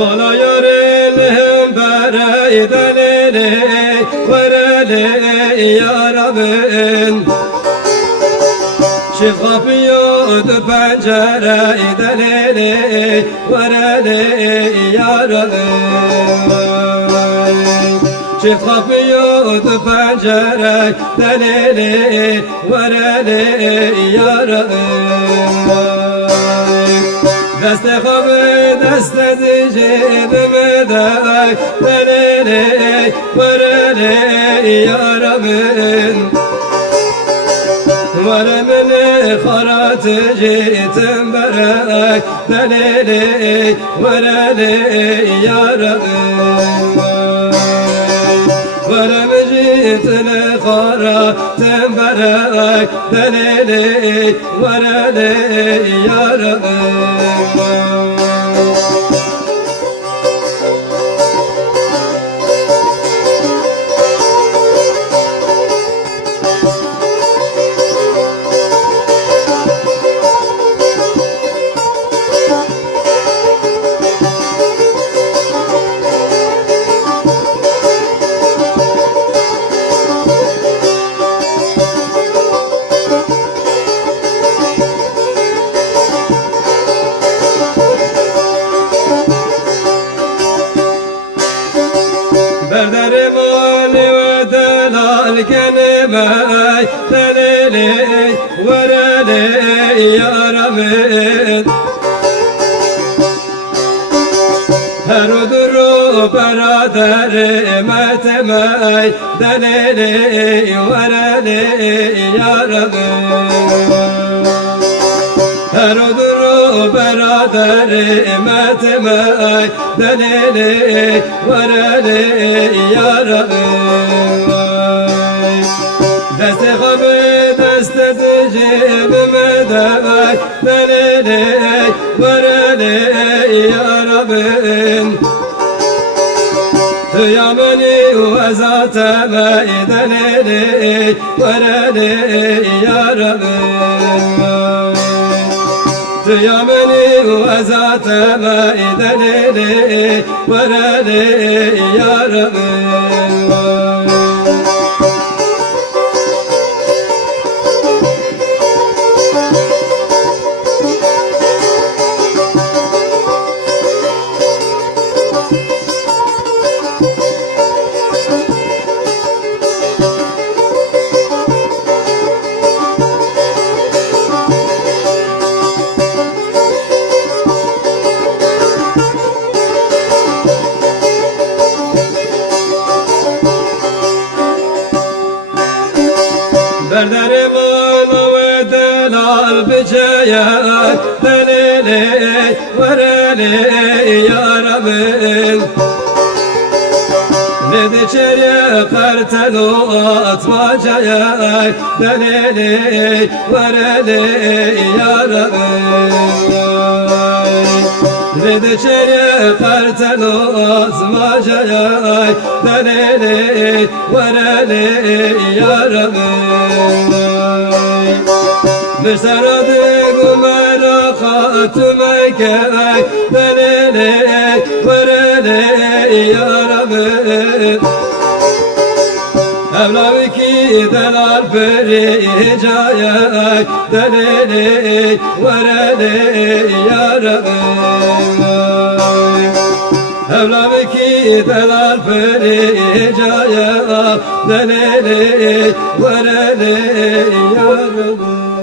Bana yarelhem bere delele verele ya Rabbin. Çift kapıyordu pencere delele verele ya Rabbin. Çift kapıyordu pencere delele verele ya Rabbin. Deste kabı deste cebime de delele verele ya Rabbin. Varemini haratı citim berek delele verele ya Rabbin. Varemi citine haratım berek delele verele ya Rabbin. Berderim Ali ve delal kelime delili vereli ya Rabbin. Her duru beraderim etmey delili vereli ya Rabbin. Her duru beraderim etmey delili vereli ya Rabbin. Deste kabı deste cebime de delili vereli ya Rabbin. Tüyameni ve zateme delili vereli ya Rabbin. Tüyameni ve zateme delili vereli ya Rabbin. Berderim ana ve delal biceye delili vereli ya Rabbin. Nedi içeriye kartelu atmacaya delili vereli ya Rabbin. Nedi içeriye kartelu atmacaya delili vereli ya Rabbin. Mesaradı merakatüme gerek delili vereli ya Rabbin. Evlavi ki delal beri hicayet delili vereli ya Rabbin. Evlavi ki delal beri hicayet delili vereli ya Rabbin.